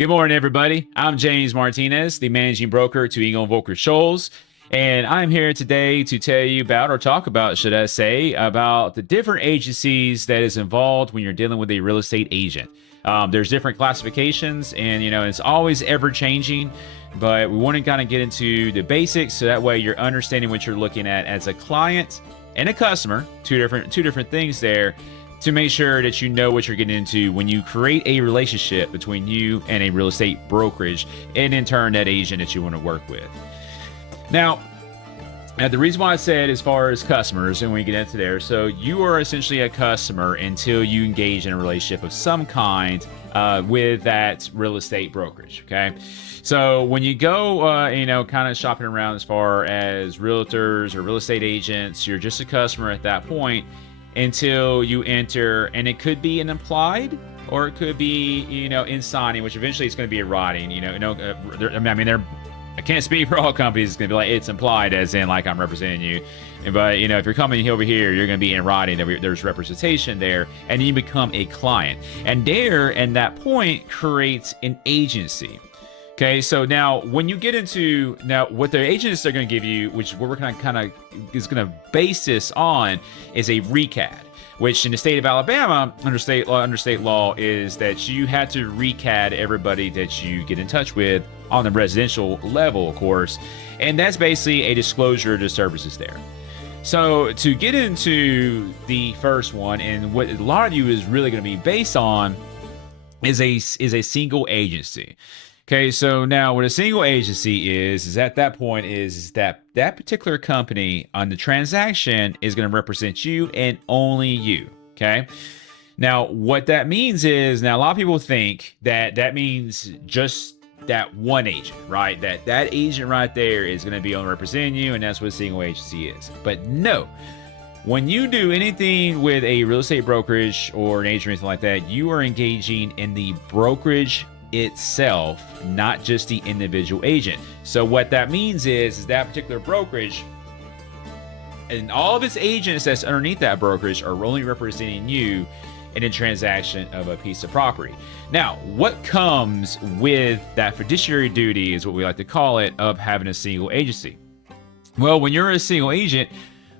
Good morning, everybody. I'm James Martinez, the managing broker to Eagle and Volker Scholes, and I'm here today to tell you about, or talk about, should I say, about the different agencies that is involved when you're dealing with a real estate agent. There's different classifications, and it's always ever changing. But we want to kind of get into the basics, so that way you're understanding what you're looking at as a client and a customer. Two different things there, to make sure that you know what you're getting into when you create a relationship between you and a real estate brokerage, and in turn that agent that you want to work with. Now, the reason why I said as far as customers, and we get into there, so you are essentially a customer until you engage in a relationship of some kind with that real estate brokerage. Okay, so when you go kind of shopping around as far as realtors or real estate agents, you're just a customer at that point until you enter, and it could be an implied, or it could be in signing, which eventually it's going to be a writing. I can't speak for all companies. It's going to be like it's implied, as in like I'm representing you. But if you're coming over here, you're going to be in writing. There's representation there, and you become a client. And there, and that point creates an agency. Okay, so now when you get into what the agents are going to give you, which what we're going to is going to base this on, is a RECAD, which in the state of Alabama, under state law, is that you had to RECAD everybody that you get in touch with on the residential level, of course, and that's basically a disclosure of the services there. So to get into the first one, and what a lot of you is really going to be based on, is a single agency. Okay, so now what a single agency is at that point is that particular company on the transaction is going to represent you and only you. Okay, now what that means is, now a lot of people think that means just that one agent, right? That agent right there is going to be only representing you, and that's what a single agency is. But no, when you do anything with a real estate brokerage or an agent or anything like that, you are engaging in the brokerage itself, not just the individual agent. So what that means is that particular brokerage and all of its agents that's underneath that brokerage are only representing you in a transaction of a piece of property. Now, what comes with that fiduciary duty is what we like to call it, of having a single agency. Well, when you're a single agent,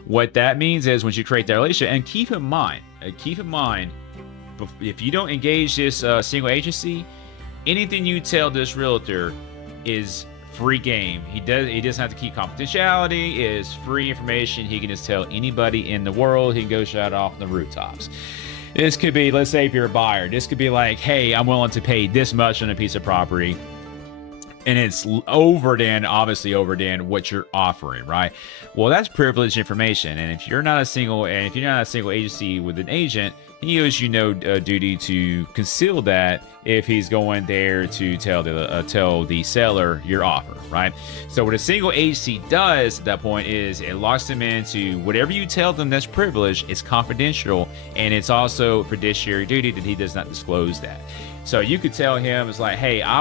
what that means is once you create that relationship, and keep in mind, if you don't engage this single agency, anything you tell this realtor is free game. He doesn't have to keep confidentiality. It's free information. He can just tell anybody in the world. He can go shout off the rooftops. This could be, let's say if you're a buyer, this could be like, hey, I'm willing to pay this much on a piece of property. And it's obviously over than what you're offering, right? Well, that's privileged information. And if you're not a single agency with an agent, he owes you no duty to conceal that if he's going there to tell the seller your offer, right? So what a single agency does at that point is it locks them into whatever you tell them that's privileged. It's confidential, and it's also fiduciary duty that he does not disclose that. So you could tell him, it's like, hey, I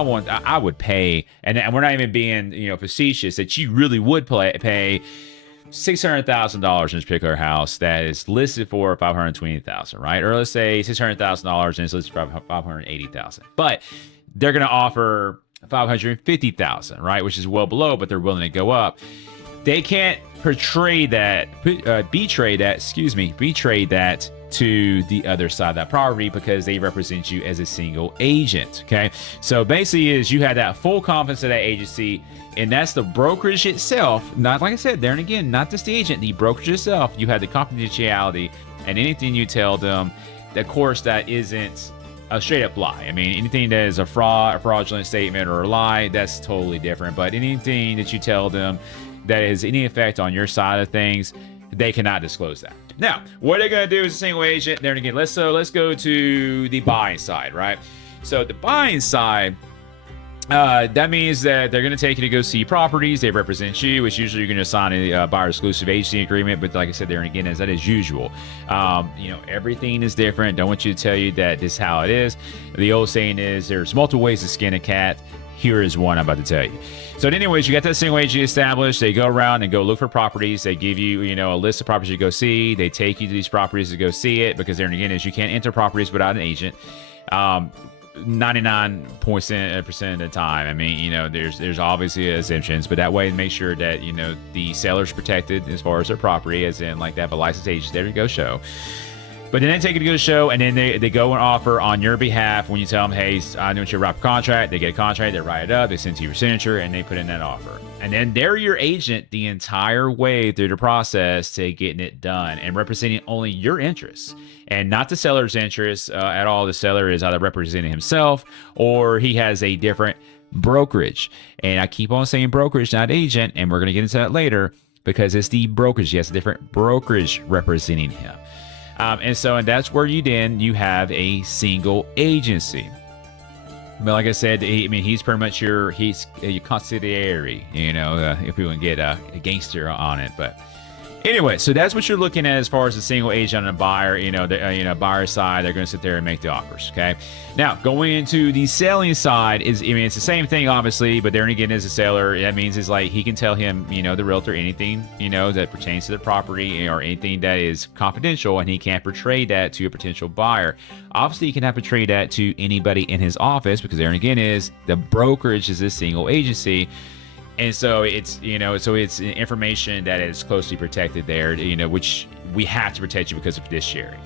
would pay, and we're not even being facetious, that you really would pay $600,000 in this particular house that is listed for $520,000, right? Or let's say $600,000 and it's listed for $580,000, but they're going to offer $550,000, right? Which is well below, but they're willing to go up. They can't betray that to the other side of that property because they represent you as a single agent. Okay, so basically is you had that full confidence of that agency, and that's the brokerage itself. Not, like I said there and again, not just the agent, the brokerage itself. You had the confidentiality, and anything you tell them, of course, that isn't a straight up lie. I mean, anything that is a fraudulent statement or a lie, that's totally different. But anything that you tell them that has any effect on your side of things, they cannot disclose that. Now, what they're going to do as a single agent, there again, let's go to the buying side, right? So the buying side, that means that they're going to take you to go see properties. They represent you, which usually you're going to sign a buyer exclusive agency agreement. But like I said there and again, that is usual. Everything is different. Don't want you to tell you that this is how it is. The old saying is there's multiple ways to skin a cat. Here is one I'm about to tell you. So anyways, you got that single agency established. They go around and go look for properties. They give you, a list of properties to go see. They take you to these properties to go see it, because there again is you can't enter properties without an agent. 99% of the time. I mean, you know, there's obviously exemptions, but that way make sure that, you know, the seller's protected as far as their property, as in like they have a licensed agent there to go show. But then they take it to go show, and then they go and offer on your behalf. When you tell them, hey, I want you to wrap a contract, they get a contract, they write it up, they send to your signature, and they put in that offer. And then they're your agent the entire way through the process to getting it done and representing only your interests and not the seller's interests at all. The seller is either representing himself or he has a different brokerage. And I keep on saying brokerage, not agent, and we're going to get into that later because it's the brokerage. He has a different brokerage representing him. And that's where you have a single agency. But like I said, he's pretty much he's your consigliere, you know, if we want to get a gangster on it. But anyway, so that's what you're looking at as far as a single agent and a buyer. You know, the buyer side, they're going to sit there and make the offers. Okay. Now going into the selling side it's the same thing, obviously, but there again, as a seller, that means is like he can tell him, you know, the realtor anything, you know, that pertains to the property or anything that is confidential, and he can't portray that to a potential buyer. Obviously, he cannot portray that to anybody in his office because there again is the brokerage is a single agency. And so it's, you know, it's information that is closely protected there, you know, which we have to protect you because of fiduciary.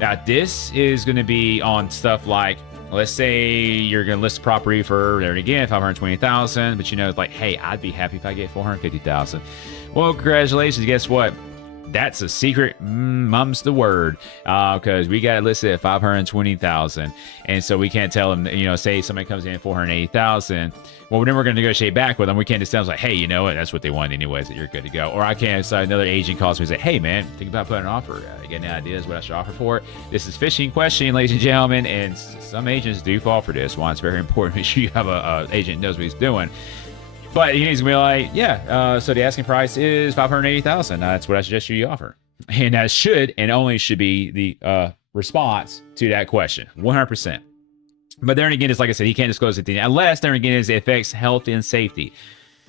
Now, this is going to be on stuff like, let's say you're going to list a property for, there again, $520,000, but you know, it's like, hey, I'd be happy if I get $450,000. Well, congratulations. Guess what? That's a secret. Mum's the word, because we got it listed at $520,000, and so we can't tell them. You know, say somebody comes in at $480,000. Well, then we're going to negotiate back with them. We can't just tell them like, hey, you know what? That's what they want anyways. That you're good to go. Or I can't. So another agent calls me and say, hey, man, think about putting an offer. Get any ideas what I should offer for it? This is fishing question, ladies and gentlemen, and some agents do fall for this. Why it's very important. Make sure you have a agent who knows what he's doing. But he's gonna be like, yeah. So the asking price is $580,000. That's what I suggest you offer, and that should and only should be the response to that question, 100%. But then again, it's like I said, he can't disclose it unless there again it affects health and safety.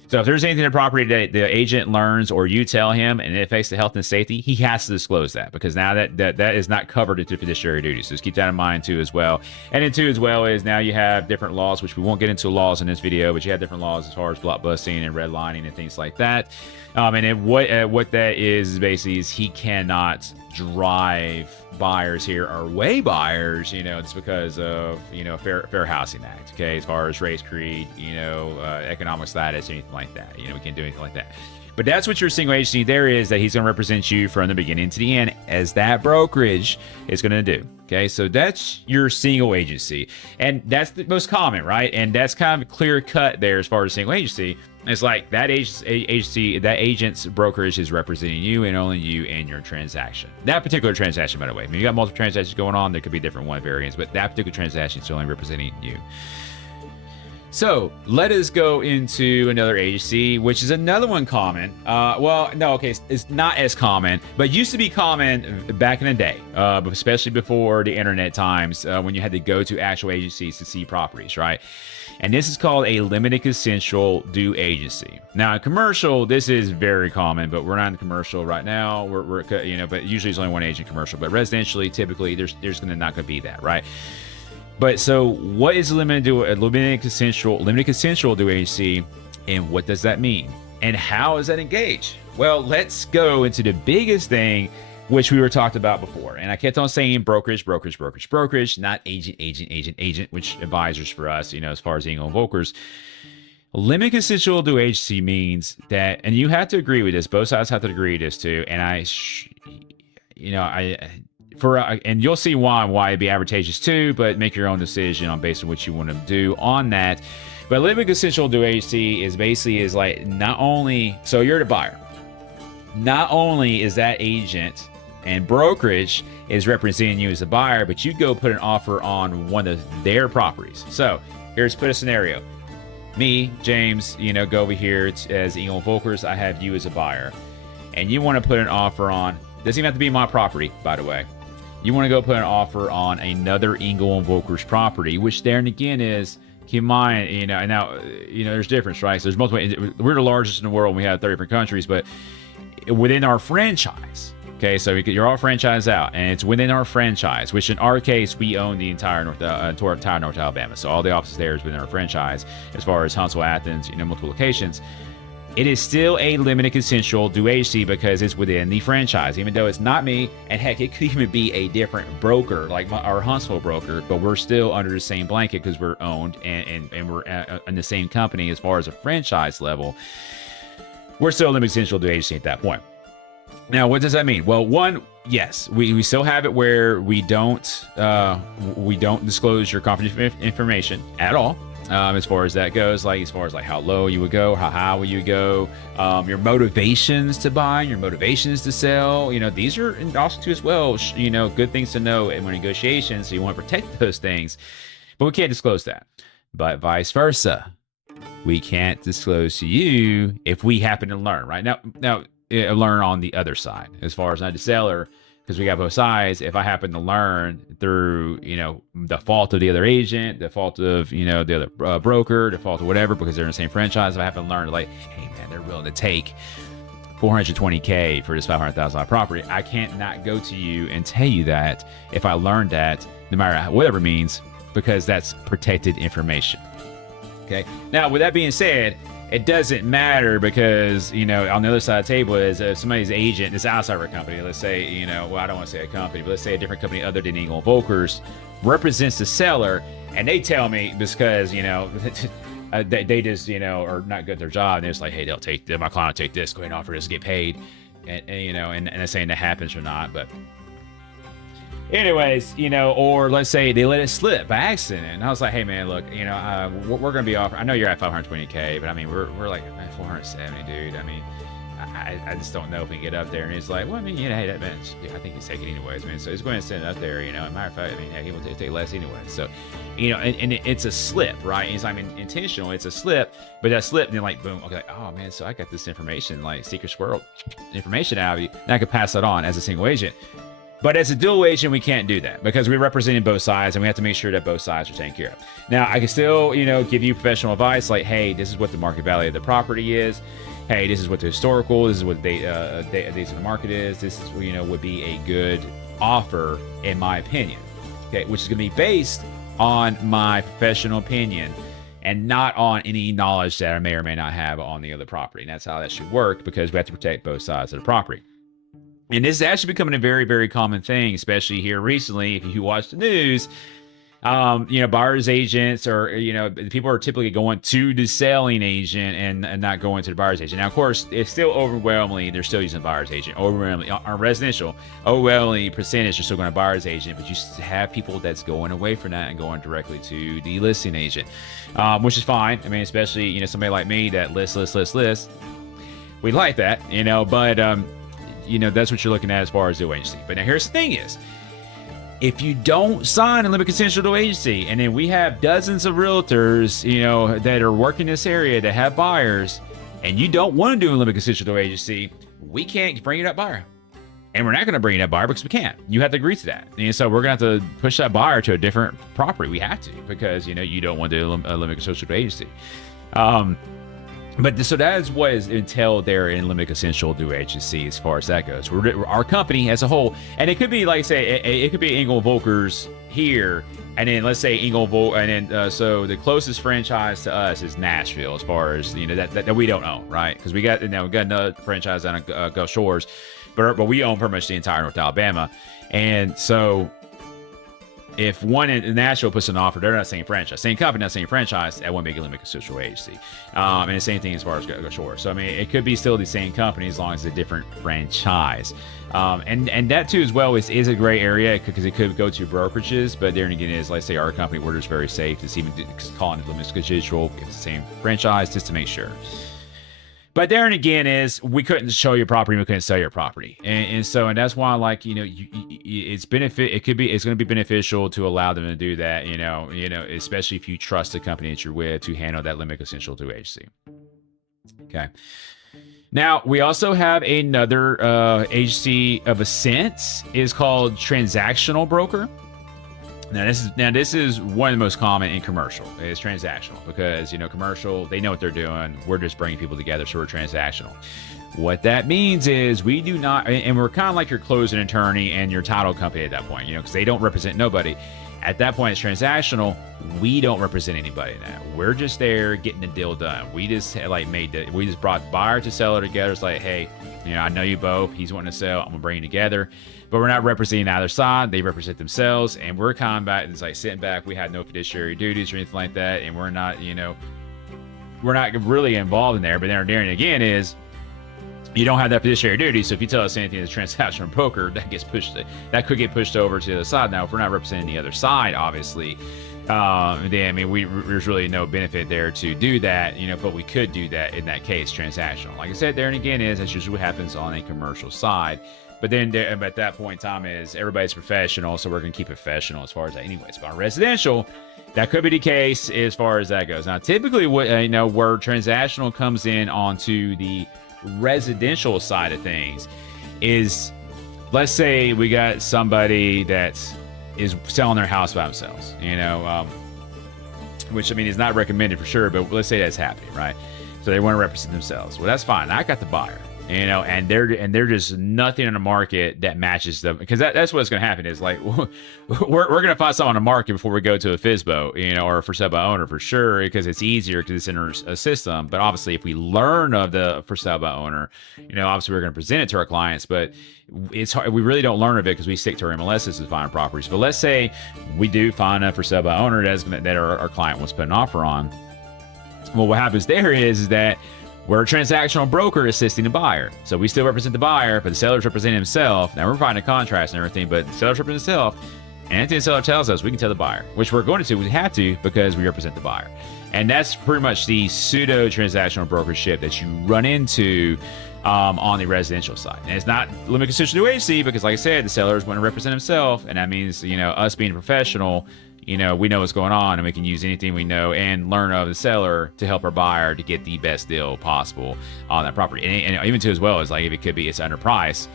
So if there's anything in the property that the agent learns or you tell him and it affects the health and safety, he has to disclose that, because now that is not covered into fiduciary duties. So just keep that in mind too as well. And then too as well is now you have different laws, which we won't get into laws in this video, but you have different laws as far as blockbusting and redlining and things like that. And then what that is basically is he cannot drive buyers here or way buyers, you know, it's because of, you know, Fair Housing Act, okay, as far as race, creed, you know, economic status, anything like that. You know, we can't do anything like that. But that's what your single agency there is, that he's going to represent you from the beginning to the end, as that brokerage is going to do. Okay, so that's your single agency, and that's the most common, right? And that's kind of clear cut there as far as single agency. It's like that agency, that agent's brokerage is representing you and only you and your transaction. That particular transaction, by the way. I mean, you got multiple transactions going on. There could be different one variants, but that particular transaction is only representing you. So let us go into another agency, which is another one common. Well, no, okay, it's not as common, but used to be common back in the day, especially before the internet times, when you had to go to actual agencies to see properties, right? And this is called a limited consensual due agency. Now, in commercial, this is very common, but we're not in commercial right now. We're you know, but usually it's only one agent commercial. But residentially, typically, there's not going to be that, right? But so, what is a limited consensual due agency, and what does that mean, and how is that engaged? Well, let's go into the biggest thing, which we were talked about before. And I kept on saying brokerage, not agent, which advisors for us, you know, as far as Engel & Volkers. Limited consensual due agency means that, and you have to agree with this, both sides have to agree with this too. And and you'll see why it'd be advantageous too, but make your own decision on based on what you want to do on that. But limited consensual due agency is basically like not only, so you're the buyer, not only is that agent and brokerage is representing you as a buyer, but you go put an offer on one of their properties. So here's put a scenario. Me, James, you know, go over here as Engel & Volkers. I have you as a buyer, and you want to put an offer on, doesn't even have to be my property, by the way. You want to go put an offer on another Engel & Volkers property, which there and again is, keep in mind, you know, and now, you know, there's difference, right? So there's multiple, we're the largest in the world. We have 30 different countries, but within our franchise, Okay, so you're all franchised out, and it's within our franchise, which in our case, we own the entire North Alabama. So all the offices there is within our franchise. As far as Huntsville, Athens, multiple locations, it is still a limited consensual due agency because it's within the franchise, even though it's not me. And heck, it could even be a different broker, like our Huntsville broker, but we're still under the same blanket because we're owned and we're in the same company as far as a franchise level. We're still a limited consensual due agency at that point. Now, what does that mean? Well, one, yes, we still have it where we don't disclose your confidential information at all. As far as that goes, like as far as like how low you would go, how high will you go, your motivations to buy, your motivations to sell, these are also too as well, good things to know in negotiations. So you want to protect those things, but we can't disclose that. But vice versa, we can't disclose to you if we happen to learn right now. Learn on the other side, as far as not the seller, because we got both sides. If I happen to learn through, the fault of the other agent, the fault of, the other broker, the fault of whatever, because they're in the same franchise, if I happen to learn like, hey man, they're willing to take $420K for this $500,000 property, I can't not go to you and tell you that if I learned that, no matter whatever it means, because that's protected information. Okay. Now, with that being said, it doesn't matter because, on the other side of the table is if somebody's agent, this outside of our company, let's say, well, I don't want to say a company, but let's say a different company other than Engel & Volkers represents the seller, and they tell me because, they just, are not good at their job, and they're just like, hey, my client will take this, go ahead and offer this, get paid, and I'm saying that happens or not, but anyways, or let's say they let it slip by accident. And I was like, hey man, look, we're going to be offering, I know you're at $520K, but I mean, we're like at 470, dude. I mean, I just don't know if we can get up there. And he's like, well, I mean, hey, that man, I think he's taking it anyways, man. So he's going to send it up there, and matter of fact, I mean, he will take less anyway. So, and it's a slip, right? It's, intentional, it's a slip, but that slip, and then like, boom, okay, like, oh man, so I got this information, like secret squirrel information out of you, and I could pass that on as a single agent. But as a dual agent, we can't do that because we're representing both sides, and we have to make sure that both sides are taken care of. Now, I can still, give you professional advice like, hey, this is what the market value of the property is. Hey, this is what the historical, this is what days of the market is. This is, would be a good offer, in my opinion. Okay, which is going to be based on my professional opinion and not on any knowledge that I may or may not have on the other property. And that's how that should work because we have to protect both sides of the property. And this is actually becoming a very, very common thing, especially here recently. If you watch the news, buyer's agents or, people are typically going to the selling agent and not going to the buyer's agent. Now, of course, it's still overwhelmingly, they're still using the buyer's agent. Overwhelmingly, on residential, overwhelmingly percentage are still going to buyer's agent, but you have people that's going away from that and going directly to the listing agent, which is fine. I mean, especially, somebody like me that lists. We like that, but, that's what you're looking at as far as dual agency. But now here's the thing is, if you don't sign a limited consensual dual agency, and then we have dozens of realtors, that are working this area that have buyers, and you don't want to do a limited consensual dual agency, we can't bring you that buyer. And we're not going to bring you that buyer because we can't. You have to agree to that. And so we're going to have to push that buyer to a different property. We have to because, you don't want to do a limited consensual dual agency. But so that is what is entailed there in limited consensual due agency as far as that goes. Our company as a whole, and it could be like say it could be Engel & Volkers here, and then let's say and then so the closest franchise to us is Nashville as far as that we don't own, right? Because we got another franchise down on Gulf Shores, but we own pretty much the entire North Alabama, and so. If one in Nashville puts an offer, they're not the same franchise. Same company, not the same franchise, that won't make a limited consensual agency. And the same thing as far as Gulf Shores. So, I mean, it could be still the same company as long as it's a different franchise. And that, too, as well, is a gray area because it could go to brokerages. But there again is, like, say, our company, we're just very safe to even calling it limited consensual if it's the same franchise just to make sure. But there and again is we couldn't show your property, we couldn't sell your property, and that's why it's it's going to be beneficial to allow them to do that, especially if you trust the company that you're with to handle that limited consensual due agency. Okay. Now we also have another agency of a sense is called transactional broker. Now this is one of the most common in commercial. It's transactional because commercial, they know what they're doing. We're just bringing people together, so we're transactional. What that means is we do not, and we're kind of like your closing attorney and your title company at that point, you know, because they don't represent nobody. At that point, it's transactional. We don't represent anybody now. We're just there getting the deal done. We just we just brought buyer to seller together. It's like, hey, you know, I know you both. He's wanting to sell. I'm gonna bring you together, but we're not representing either side. They represent themselves, and we're kind of back. It's like sitting back. We had no fiduciary duties or anything like that, and we're not, you know, we're not really involved in there. But there and again is, you don't have that fiduciary duty, so if you tell us anything as a transactional broker, that could get pushed over to the other side. Now, if we're not representing the other side, obviously, then I mean, there's really no benefit there to do that, you know. But we could do that in that case, transactional. Like I said, there and again that's usually what happens on a commercial side. But then at that point in time is everybody's professional, so we're gonna keep it professional as far as that, anyways. But on residential, that could be the case as far as that goes. Now, typically, what you know, where transactional comes in onto the residential side of things is, let's say we got somebody that is selling their house by themselves, you know, which I mean is not recommended for sure, but let's say that's happening, right? So they want to represent themselves. Well, that's fine. I got the buyer, you know, and they're just nothing in the market that matches them, because that's what's going to happen is like we're going to find someone on the market before we go to a FSBO, you know, or for sale by owner for sure, because it's easier because it's in a system. But obviously, if we learn of the for sale by owner, you know, obviously we're going to present it to our clients, but it's hard. We really don't learn of it because we stick to our MLSs to find properties. But let's say we do find a for sale by owner that our client wants to put an offer on. Well, what happens there is that we're a transactional broker assisting the buyer. So we still represent the buyer, but the seller's representing himself. Now we're providing a contract and everything, but the seller's representing himself. And anything the seller tells us, we can tell the buyer, which we're going to, we have to, because we represent the buyer. And that's pretty much the pseudo transactional brokership that you run into on the residential side. And it's not limited exclusively to agency, because like I said, the sellers want to represent himself. And that means, you know, us being a professional, you know, we know what's going on, and we can use anything we know and learn of the seller to help our buyer to get the best deal possible on that property. And even too, as well as like, if it could be it's underpriced,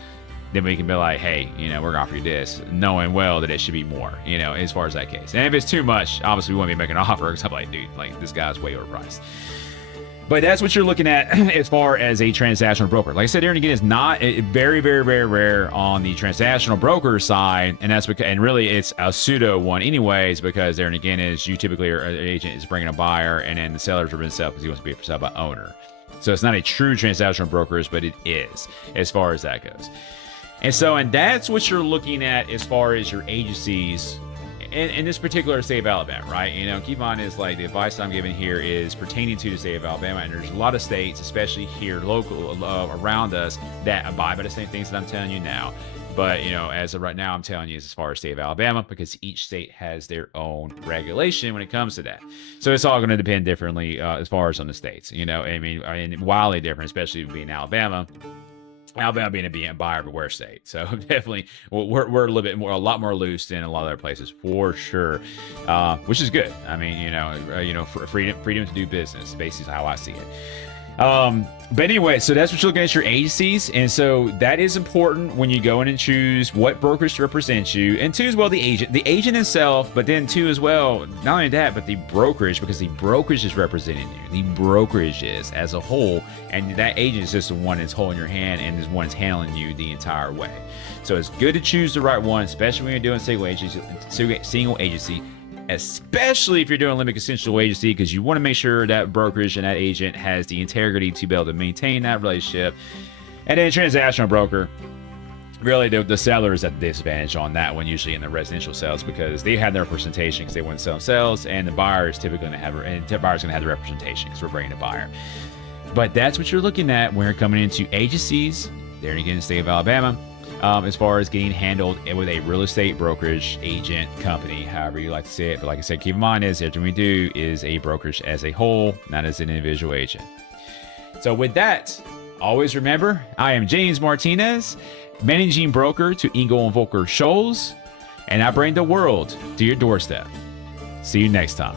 then we can be like, hey, you know, we're gonna offer you this, knowing well that it should be more, you know, as far as that case. And if it's too much, obviously we won't be making an offer, because I'm like, dude, like this guy's way overpriced. But that's what you're looking at as far as a transactional broker. Like I said, there and again, is not very, very, very rare on the transactional broker side, and that's because, and really it's a pseudo one anyways, because there and again is you typically are, an agent is bringing a buyer, and then the seller's representing himself because he wants to be for sale by owner. So it's not a true transactional brokerage, but it is as far as that goes. And that's what you're looking at as far as your agencies in this particular state of Alabama, right? You know, keep in mind is like the advice I'm giving here is pertaining to the state of Alabama, and there's a lot of states, especially here local around us, that abide by the same things that I'm telling you now. But, you know, as of right now, I'm telling you as far as state of Alabama, because each state has their own regulation when it comes to that. So it's all going to depend differently as far as on the states, you know, I mean, wildly different, especially being Alabama being a buyer beware state. So definitely we're a little bit more, a lot more loose than a lot of other places for sure, which is good. I mean, you know, freedom to do business, basically how I see it. But anyway, so that's what you're looking at your agencies. And so that is important when you go in and choose what brokers to represent you. And two, as well, the agent himself, but then two as well, not only that, but the brokerage, because the brokerage is representing you. The brokerage is as a whole, and that agent is just the one that's holding your hand and is one that's handling you the entire way. So it's good to choose the right one, especially when you're doing single agency, especially if you're doing limited consensual agency, because you want to make sure that brokerage and that agent has the integrity to be able to maintain that relationship. And then transactional broker, really the seller is at the disadvantage on that one, usually in the residential sales, because they have their representation because they want to sell themselves, and the buyer is typically going to have, and the buyer's going to have the representation because we're bringing a buyer. But that's what you're looking at when you're coming into agencies there again in the state of Alabama. As far as getting handled with a real estate brokerage agent company, however you like to say it. But like I said, keep in mind is everything we do is a brokerage as a whole, not as an individual agent. So with that, always remember, I am James Martinez, managing broker to Eagle and Volker Shoals, and I bring the world to your doorstep. See you next time.